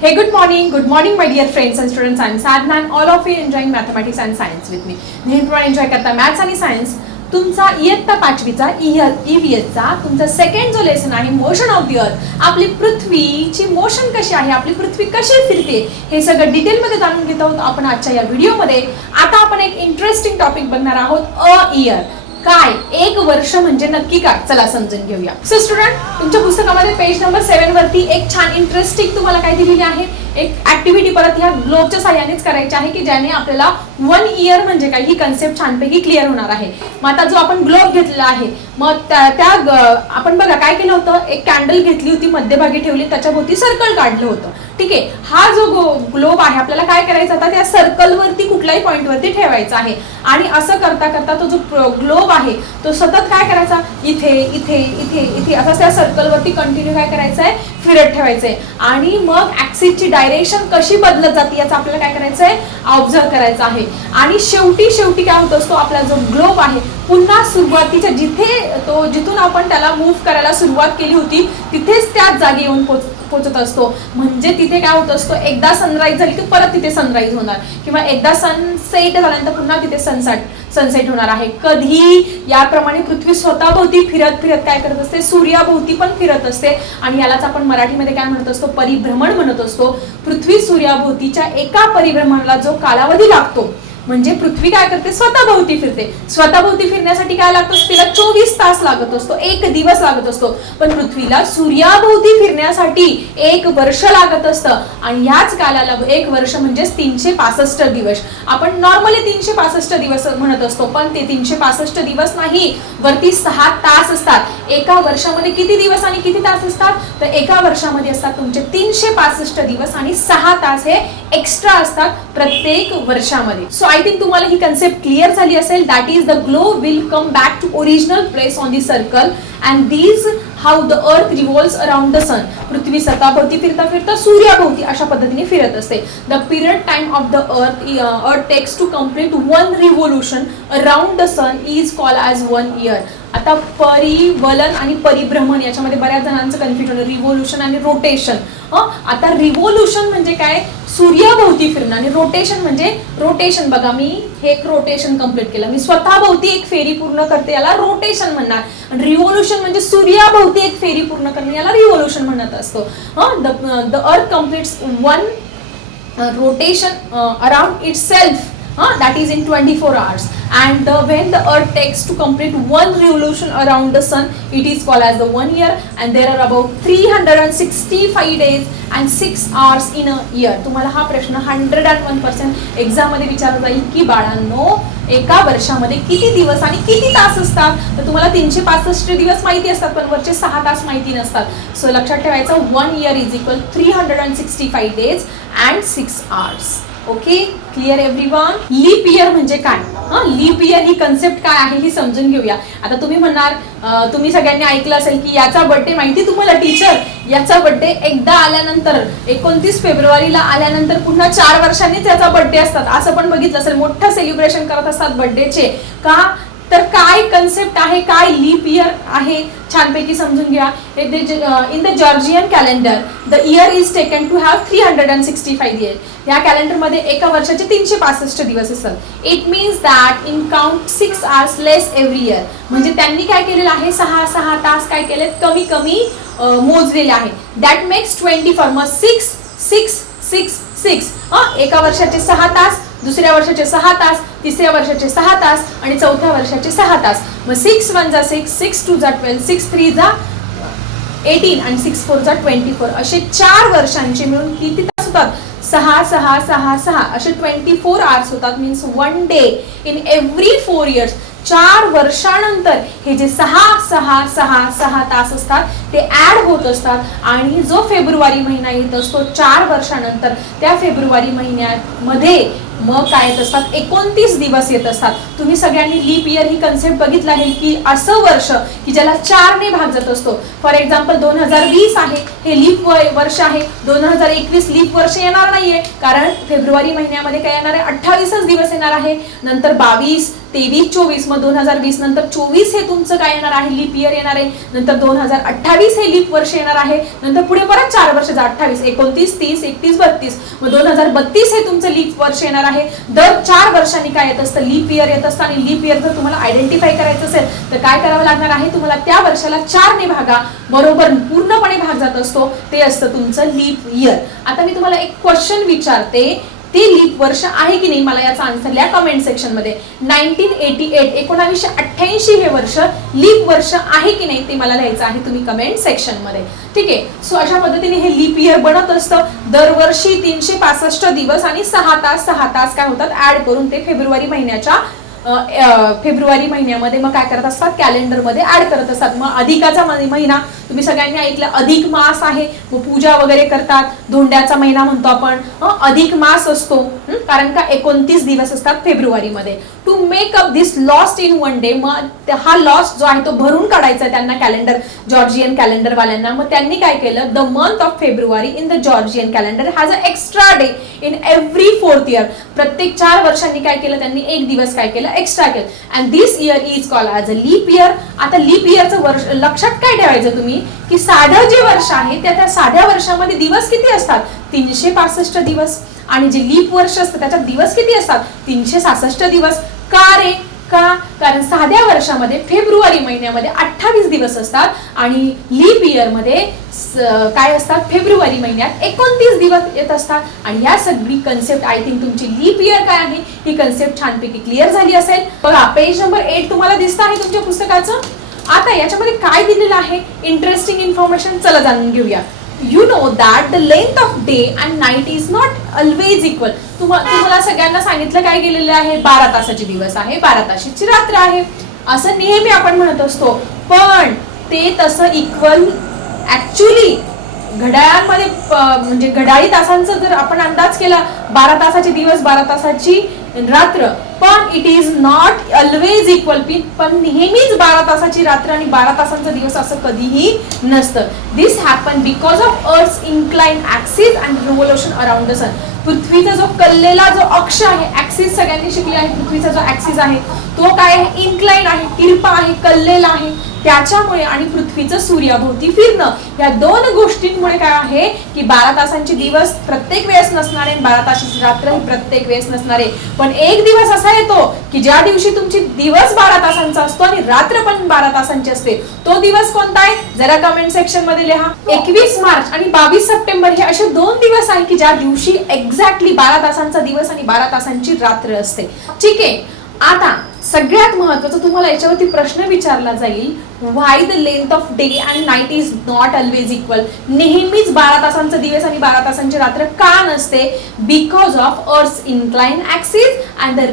Hey, good morning. Good morning, my dear friends and students. I'm Sadhna and all of you enjoying mathematics and science with me. नेहमीप्रमाणे enjoy करता maths आणि science तुमचा इयत्ता पाचवीचा ईव्हीएसचा तुमचा second जो lesson आहे motion of the अर्थ आपली पृथ्वीची मोशन कशी आहे आपली पृथ्वी कशी फिरते हे सगळं डिटेलमध्ये जाणून घेत आहोत आपण आजच्या या व्हिडिओमध्ये आता आपण एक इंटरेस्टिंग टॉपिक बघणार आहोत अ इयर काय? एक वर्ष म्हणजे नक्की काय? चला समजून घेऊया. सो स्टुडंट तुमच्या पुस्तकामध्ये पेज नंबर सेव्हन वरती एक छान इंटरेस्टिंग तुम्हाला काय दिलेली आहे. एक ऍक्टिव्हिटी परत ह्या ग्लोबच्या साह्यानेच करायची आहे की ज्याने आपल्याला वन इयर म्हणजे काय ही कन्सेप्ट छानपैकी क्लिअर होणार आहे. मग आता जो आपण ग्लोब घेतलेला आहे मग त्या त्या आपण बघा काय केलं होतं? एक कॅन्डल घेतली होती मध्यभागी ठेवली त्याच्याभोवती सर्कल काढलं होतं. ठीक आहे. हा जो ग्लोब आहे आपल्याला काय करायचा आता? त्या सर्कलवरती कुठल्याही पॉईंटवरती ठेवायचा आहे. आणि असं करता करता तो जो ग्लोब आहे तो सतत काय करायचा? इथे इथे इथे इथे. असं त्या सर्कलवरती कंटिन्यू काय करायचं आहे? फिरत ठेवायचं आहे आणि मग ऍक्सिसची डायरेक्शन कशी बदलत जाते याचं आपल्याला काय करायचं आहे? ऑब्झर्व करायचं आहे. आणि शेवटी शेवटी काय होत असतो? आपला जो ग्लोब आहे पुन्हा सुरुवातीच्या जिथे तो जिथून आपण त्याला मूव्ह करायला सुरुवात केली होती तिथेच त्याच जागी येऊन पोच पोचत असतो. म्हणजे तिथे काय होत असतो एकदा सनराईज झाली की परत तिथे सनराईज होणार. किंवा एकदा सनसेट झाल्यानंतर पुन्हा तिथे सनसेट सनसेट होणार आहे. कधी याप्रमाणे पृथ्वी स्वतःभोवती फिरत फिरत काय करत असते सूर्याभोवती पण फिरत असते. आणि यालाच आपण मराठीमध्ये काय म्हणत असतो परिभ्रमण म्हणत असतो. पृथ्वी सूर्याभोवतीच्या एका परिभ्रमणाला जो कालावधी लागतो म्हणजे पृथ्वी काय करते? स्वतःभोवती फिरते. स्वतःभोवती फिरण्यासाठी काय लागत असतो? तिला चोवीस तास लागत असतो. एक दिवस लागत असतो. पण पृथ्वीला सूर्याभोवती फिरण्यासाठी एक वर्ष लागत असतं. आणि याच कालाला एक वर्ष म्हणजेच तीनशे पासष्ट दिवस. आपण नॉर्मली तीनशे पासष्ट दिवस म्हणत असतो पण ते तीनशे पासष्ट दिवस नाही. वरती सहा तास असतात. एका वर्षामध्ये किती दिवस आणि किती तास असतात? तर एका वर्षामध्ये असतात तुमचे तीनशे पासष्ट दिवस आणि सहा तास हे एक्स्ट्रा असतात प्रत्येक वर्षामध्ये. सो आय आय थिंक तुम्हाला ही कन्सेप्ट क्लिअर झाली असेल. That is the glow will come back to original place on the circle and these how the earth revolves around the sun पृथ्वी सताभोवती फिरता फिरता सूर्याभोवती अशा पद्धतीने फिरत असते. The period time of the earth earth takes to complete one revolution around the sun is call as one year आता परिवलन आणि परिभ्रमण याच्यामध्ये बऱ्याच जणांचं कन्फ्युजन रिव्होल्युशन आणि रोटेशन आता रिव्होल्युशन म्हणजे काय? सूर्याभोवती फिरणं. आणि रोटेशन म्हणजे रोटेशन बघा मी हे एक रोटेशन कंप्लीट केलं. मी स्वतःभोवती एक फेरी पूर्ण करते याला रोटेशन म्हणणार. आणि रिव्होल्युशन म्हणजे सूर्याभोवती एक फेरी पूर्ण करणे याला रिव्होल्युशन म्हणत असतो. The earth completes one rotation around itself huh? that is in 24 hours. And the, when the earth takes to complete one revolution around the sun it is called as the one year. And there are about 365 days and 6 hours in a year. तुम्हाला हा प्रश्न 101 percent एक्झाममध्ये विचारला जाईल की बाळांनो एका वर्षामध्ये किती दिवस आणि किती तास असतात? तर तुम्हाला तीनशे पासष्ट दिवस माहिती असतात पण वरचे सहा तास माहिती नसतात. सो लक्षात ठेवायचं one year is equal three hundred and sixty five days and six hours okay clear everyone leap year म्हणजे काय? हा लीप इयर ही कन्सेप्ट काय आहे ही समजून घेऊया. आता तुम्ही म्हणणार तुम्ही सगळ्यांनी ऐकलं असेल की याचा बर्थडे माहिती तुम्हाला टीचर याचा बर्थडे एकदा आल्यानंतर एकोणतीस फेब्रुवारीला आल्यानंतर पुन्हा चार वर्षांनीच याचा बर्थडे असतात. असं पण बघितलं असेल मोठं सेलिब्रेशन करत असतात बर्थडेचे का? तर काय कन्सेप्ट आहे काय लीप इयर आहे छानपैकी समजून घ्या. In the Georgian calendar the year is taken to have three hundred and sixty five year या कॅलेंडरमध्ये एका वर्षाचे तीनशे पासष्ट दिवस असतात it means that in count six hours less every year म्हणजे त्यांनी काय केलेलं आहे? सहा सहा तास काय केलेत? कमी कमी मोजलेले आहे. दॅट मेक्स ट्वेंटी फॉर मग सिक्स सिक्स सिक्स सिक्स एका वर्षाचे सहा तास दुसऱ्या वर्षाचे सहा तास तिसऱ्या वर्षाचे सहा तास आणि चौथ्या वर्षाचे सहा तास. मग सिक्स वन जा सिक्स सिक्स टू जा ट्वेल्व सिक्स थ्री जा एटीन आणि सिक्स फोर जा ट्वेंटी फोर असे चार वर्षांचे मिळून किती तास होतात? सहा सहा सहा सहा. असे ट्वेंटी फोर आवर्स होतात. Means one day in every four years चार वर्षानंतर हे जे सहा सहा सहा सहा तास असतात ते ऍड होत असतात. आणि जो फेब्रुवारी महिना येत असतो चार वर्षानंतर त्या फेब्रुवारी महिन्यामध्ये मग काय येत असतात? एकोणतीस दिवस येत असतात. तुम्ही सगळ्यांनी लीप इयर ही कन्सेप्ट बघितलं आहे की असं वर्ष की ज्याला चारने भाग जात असतो. फॉर एक्झाम्पल दोन हजार वीस आहे. हे लीप वर्ष आहे. दोन हजार एकवीस लीप वर्ष येणार नाहीये. कारण फेब्रुवारी महिन्यामध्ये काय येणार आहे? अठ्ठावीसच दिवस येणार आहे. नंतर बावीस तेवीस चोवीस. मग दोन हजार वीस नंतर चोवीस हे तुमचं काय येणार आहे? लीप इयर येणार आहे. नंतर दोन हजार अठ्ठावीस हे लीप वर्ष येणार आहे. नंतर पुढे परत चार वर्ष अठ्ठावीस. एकोणतीस तीस एकतीस बत्तीस. मग दोन हजार बत्तीस हे तुमचं लीप वर्ष येणार आहे. दर चार वर्षांनी काय येत असतं? लीप इयर येत असतं आणि लिप इयर जर तुम्हाला आयडेंटिफाय करायचं असेल तर काय करावं लागणार आहे? तुम्हाला त्या वर्षाला चारने भागा. बरोबर पूर्णपणे भाग जात असतो. ते असतं तुमचं लीप इयर आता मी तुम्हाला एक क्वेश्चन विचारते. ती लीप वर्ष आहे की नाही मला याचा आन्सर लिहा कमेंट सेक्शनमध्ये. नाईन्टीन एटी एट एकोणावीसशे अठ्ठ्याऐंशी हे वर्ष लीप वर्ष आहे की नाही ते मला लिहायचं आहे तुम्ही कमेंट सेक्शनमध्ये. ठीक आहे? सो अशा पद्धतीने हे लीप इयर बनत असतं. दरवर्षी तीनशे पासष्ट दिवस आणि सहा तास सहा तास काय होतात? ऍड करून ते फेब्रुवारी महिन्याच्या फेब्रुवारी महिन्यामध्ये मग काय करत असतात? कॅलेंडरमध्ये ऍड करत असतात. मग अधिकाचा महिना तुम्ही सगळ्यांनी ऐकलं अधिक मास आहे. मग पूजा वगैरे करतात. धोंड्याचा महिना म्हणतो आपण. अधिक मास असतो. कारण का एकोणतीस दिवस असतात फेब्रुवारीमध्ये. To make up this lost in one day मग हा लॉस जो आहे तो भरून काढायचा त्यांना कॅलेंडर जॉर्जियन कॅलेंडर वाल्यांना. मग त्यांनी काय केलं? The month of February in the Georgian calendar has a extra day in every fourth year प्रत्येक चार वर्षांनी काय केलं? त्यांनी एक दिवस काय केलं? एक्स्ट्रा केलं. And this year is call as a leap year आता लीप इयरचं वर्ष लक्षात काय ठेवायचं तुम्ही? की साधं जे वर्ष आहे त्या त्या साध्या वर्षामध्ये दिवस किती असतात? तीनशे पासष्ट दिवस. आणि जे लीप वर्ष असतं त्याच्यात दिवस किती असतात? तीनशे सहासष्ट दिवस. का रे? का? कारण साध्या वर्षामध्ये फेब्रुवारी महिन्यामध्ये अठ्ठावीस दिवस असतात आणि लीप इयरमध्ये काय असतात? फेब्रुवारी महिन्यात एकोणतीस दिवस येत असतात. आणि या सगळी कन्सेप्ट आय थिंक तुमची लीप इयर काय आहे? ही कन्सेप्ट छानपैकी क्लिअर झाली असेल. बघा पेज नंबर एट तुम्हाला दिसत आहे तुमच्या पुस्तकाचं? आता याच्यामध्ये काय दिलेलं आहे? इंटरेस्टिंग इन्फॉर्मेशन चला जाणून घेऊया. You know that the length of day and night is not always equal तुम्हाला सगळ्यांना सांगितलं काय गेलेलं आहे? बारा तासाचे दिवस आहे बारा तासाची रात्र आहे. असं नेहमी आपण म्हणत असतो. पण ते तसं इक्वल ऍक्च्युली घड्याळांमध्ये म्हणजे घड्याळी तासांचा जर आपण अंदाज केला बारा तासाचे दिवस बारा तासाची रात्र. पण it is not always equal पण नेहमीच बारा तासाची रात्र आणि बारा तासांचा दिवस असं कधीही नसतं. This happen because of earth incline axis and revolution around the sun पृथ्वीचा जो कल्लेला जो अक्ष आहे ऍक्सिस सगळ्यांनी शिकले आहे. पृथ्वीचा जो ऍक्सिस आहे तो काय आहे इन्क्लाइन आहे तिरपा आहे कल्लेला आहे त्याच्यामुळे आणि पृथ्वीचं सूर्याभोवती फिरणं. या दोन गोष्टींमुळे काय आहे की बारा तासांचे दिवस प्रत्येक वेळेस नसणारे बारा तासाची रात्र ही प्रत्येक वेळेस नसणारे. पण एक दिवस असा येतो की ज्या दिवशी तुमची दिवस बारा तासांचा असतो आणि रात्र पण बारा तासांची असते. तो दिवस कोणता आहे? जरा कमेंट सेक्शनमध्ये लिहा. एकवीस मार्च आणि बावीस सप्टेंबर हे असे दोन दिवस आहेत की ज्या दिवशी एक्झॅक्टली बारा तासांचा दिवस आणि बारा तासांची रात्र असते. ठीक आहे? आता सगळ्यात महत्वाचं तुम्हाला याच्यावरती प्रश्न विचारला जाईल why the length of day and night is not always equal नेहमीच बारा तासांचा दिवस आणि बारा तासांची रात्र का नसते? Because of earth incline axis and the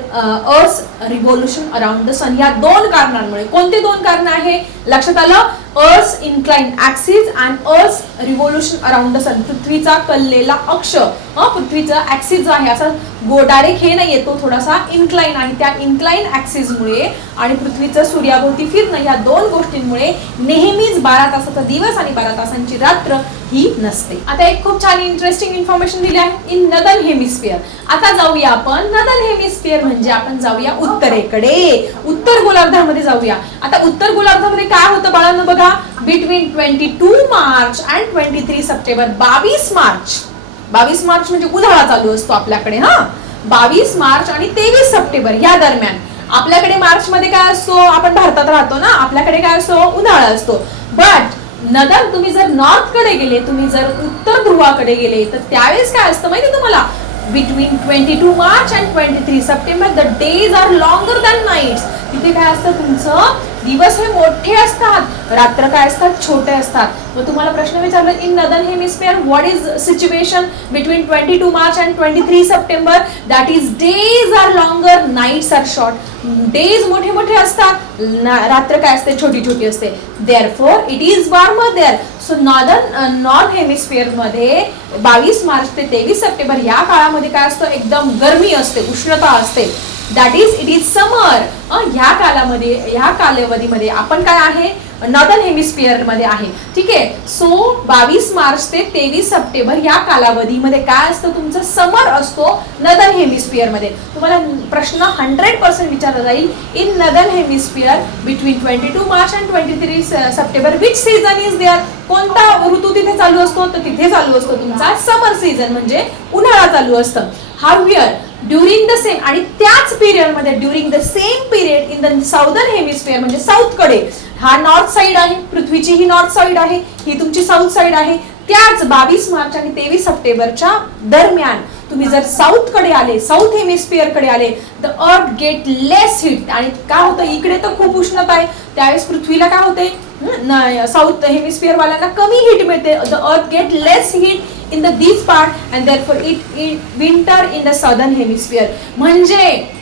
earth revolution around the sun या दोन कारणांमुळे. कोणते दोन कारण आहे? लक्षात आलं? Earth incline axis and earth revolution around the sun पृथ्वीचा कललेला अक्ष. पृथ्वीचा ऍक्सिस जो आहे असा गो हे नाही येतो थोडासा इन्क्लाइन आहे. त्या इन्क्लाइन ऍक्सिसमुळे आणि पृथ्वीचं सूर्याभोवती फिरणं या दोन गोष्टी गोष्टींमुळे नेहमीच बारा तासाचा दिवस आणि बारा तासांची रात्र ही नसते. आता एक खूप छान इंटरेस्टिंग इन्फॉर्मेशन दिली आहे. इन नदन हेमिस्फिअर आता जाऊया आपण नदन हेमिस्फिअर म्हणजे आपण जाऊया उत्तरेकडे. उत्तर गोलार्धामध्ये जाऊया. आता उत्तर गोलार्धामध्ये काय होतं बाळांनो बघा? Between twenty two March and twenty three September बावीस मार्च बावीस मार्च म्हणजे उन्हाळा चालू असतो आपल्याकडे हा? बावीस मार्च आणि तेवीस सप्टेंबर या दरम्यान. आपल्याकडे मार्च मध्ये काय असतो? आपण भारतात राहतो ना आपल्याकडे काय असतो? उन्हाळा असतो. बट नदर तुम्ही जर नॉर्थकडे गेले तुम्ही जर उत्तर ध्रुवाकडे गेले तर त्यावेळेस काय असतं माहिती तुम्हाला? Between twenty two March and twenty three September the days are longer than nights तिथे काय असतं तुमचं? दिवस हे मोठे असतात रात्र काय असतात? छोटे असतात. मग तुम्हाला प्रश्न विचारला in northern hemisphere what is situation between twenty two March and twenty three September that is days are longer nights are short days मोठे मोठे असतात रात्र काय असते? छोटी छोटी असते. Therefore it is warmer there so northern north हेमिस्फिअरमध्ये बावीस मार्च ते तेवीस सप्टेंबर या काळामध्ये काय असतं? एकदम गरमी असते उष्णता असते. That is it is summer ह्या कालामध्ये ह्या कालावधीमध्ये आपण काय आहे? नॉर्दर्न हेमिस्फिअरमध्ये आहे. ठीक आहे? सो बावीस मार्च ते तेवीस सप्टेंबर या कालावधीमध्ये काय असतं? तुमचं समर असतो नदन हेमिस्फिअरमध्ये. तुम्हाला प्रश्न हंड्रेड पर्सेंट विचारला जाईल in northern hemisphere between twenty two March and twenty three September which season is there कोणता ऋतू तिथे चालू असतो? तर तिथे चालू असतो तुमचा समर सीझन म्हणजे उन्हाळा चालू असतं. हावियर ड्युरिंग द सेम आणि त्याच पिरियडमध्ये during the same period in the southern hemisphere म्हणजे साऊथकडे हा नॉर्थ साईड आहे पृथ्वीची ही नॉर्थ साईड आहे ही तुमची साऊथ साईड आहे. त्याच बावीस मार्च आणि तेवीस सप्टेंबरच्या दरम्यान तुम्ही जर साऊथकडे आले साऊथ हेमिस्फिअरकडे आले the earth get less hit आणि काय होतं इकडे तर खूप उष्णता आहे. त्यावेळेस पृथ्वीला काय होते? साऊथ हेमिस्फिअर वाल्यांना कमी हिट मिळते. The earth get less heat in the this part and therefore for it winter in the southern hemisphere. म्हणजे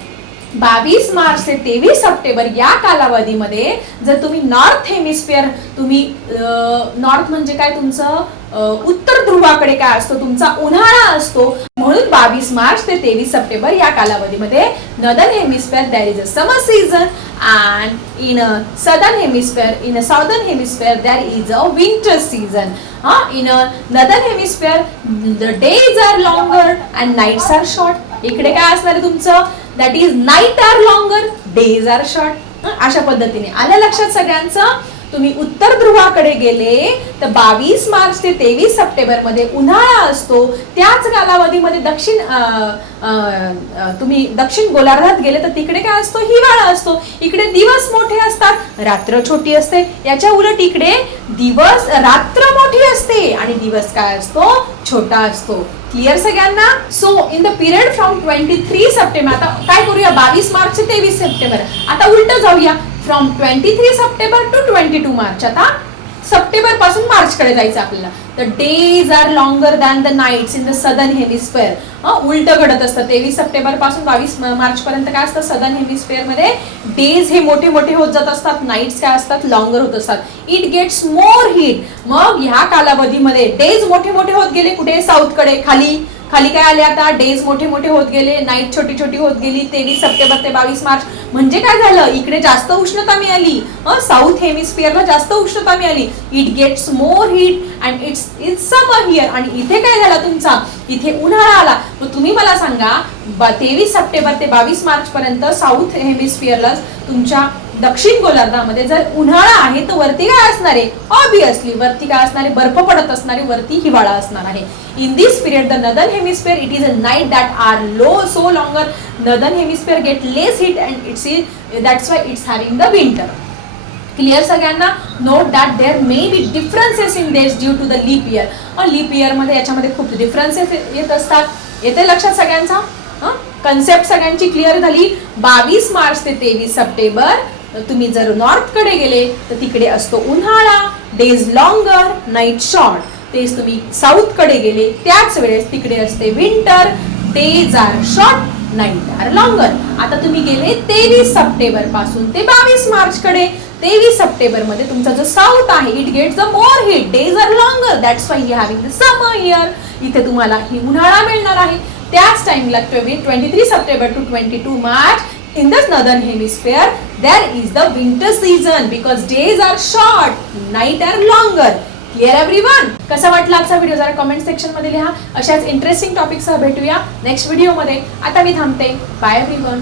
बावीस मार्च ते तेवीस सप्टेंबर या कालावधीमध्ये जर तुम्ही नॉर्थ हेमिस्फिअर तुम्ही नॉर्थ म्हणजे काय तुमचं? उत्तर ध्रुवाकडे काय असतो? तुमचा उन्हाळा असतो. म्हणून बावीस मार्च ते तेवीस सप्टेंबर या कालावधीमध्ये northern hemisphere there is a summer season and in a southern hemisphere in a southern hemisphere there is a winter season हा in a northern hemisphere the days are longer and nights are short इकडे काय असणार आहे तुमचं? That is night are longer days are short अशा पद्धतीने. आलं लक्षात सगळ्यांचं? तुम्ही उत्तर ध्रुवाकडे गेले तर बावीस मार्च ते तेवीस सप्टेंबरमध्ये उन्हाळा असतो. त्याच कालावधीमध्ये दक्षिण अं, तुम्ही दक्षिण गोलार्धात गेले तर तिकडे काय असतो? हिवाळा असतो. इकडे दिवस मोठे असतात. रात्र छोटी असते. याच्या उलट इकडे दिवस रात्र मोठी असते. आणि दिवस काय असतो? छोटा असतो. क्लिअर सगळ्यांना? So in the period from twenty three September आता काय करूया? बावीस मार्च ते तेवीस सप्टेंबर. आता उलट जाऊया. From twenty three September to twenty two March. आता सप्टेंबरपासून मार्च कडे जायचं आपल्याला. The days are longer than the nights in the southern hemisphere उलट घडत असतं. तेवीस सप्टेंबरपासून बावीस मार्च पर्यंत काय असतं? सदन हेमिस्फेअरमध्ये डेज हे मोठे मोठे होत जात असतात. नाईट्स काय असतात? लॉंगर होत असतात. इट गेट्स मोर हीट मग ह्या कालावधीमध्ये डेज मोठे मोठे होत गेले कुठे? साऊथकडे खाली. खाली काय आले आता? डेज मोठे मोठे होत गेले नाईट छोटी छोटी होत गेली तेवीस सप्टेंबर ते बावीस मार्च. म्हणजे काय झालं? इकडे जास्त उष्णता मिळाली. साऊथ हेमिस्फिअरला जास्त उष्णता मिळाली. It gets more heat and it's it's summer here आणि इथे काय झाला तुमचा? इथे उन्हाळा आला. मग तुम्ही मला सांगा तेवीस सप्टेंबर ते बावीस मार्च पर्यंत साऊथ हेमिस्फिअरला तुमच्या दक्षिण गोलार्धामध्ये जर उन्हाळा आहे तर वरती काय असणार आहे? ऑबियसली वरती काय असणार आहे? बर्फ पडत असणारे वरती हिवाळा असणार आहे. In this period the northern hemisphere it is a night that are low so longer northern hemisphere get less heat and it's is that's why it's having the winter clear सगळ्यांना? Note that there may be differences in these due to the leap year leap इयरमध्ये याच्यामध्ये खूप differences येत असतात. येते लक्षात सगळ्यांचा? Concept सगळ्यांची क्लिअर झाली. बावीस मार्च ते तेवीस सप्टेंबर. तुम्ही जर नॉर्थकडे गेले तर तिकडे असतो उन्हाळा डेज लॉंगर नाईट शॉर्ट तेच तुम्ही साऊथकडे गेले त्याच वेळेस तिकडे असते winter days are short night are longer आता तुम्ही गेले तेवीस सप्टेंबरपासून ते बावीस मार्च कडे. तेवीस सप्टेंबरमध्ये तुमचा जो साऊथ आहे it get the more heat days are longer that's why you having the summer here इथे तुम्हाला ही उन्हाळा मिळणार आहे. त्याच टाइमला twenty three September to twenty two March in the northern hemisphere there is the winter season because days are short night are longer. Clear everyone कसा वाटला आजचा व्हिडिओ जरा कमेंट सेक्शनमध्ये लिहा. अशाच इंटरेस्टिंग टॉपिकसह भेटूया नेक्स्ट व्हिडिओमध्ये आता मी थांबते. Bye everyone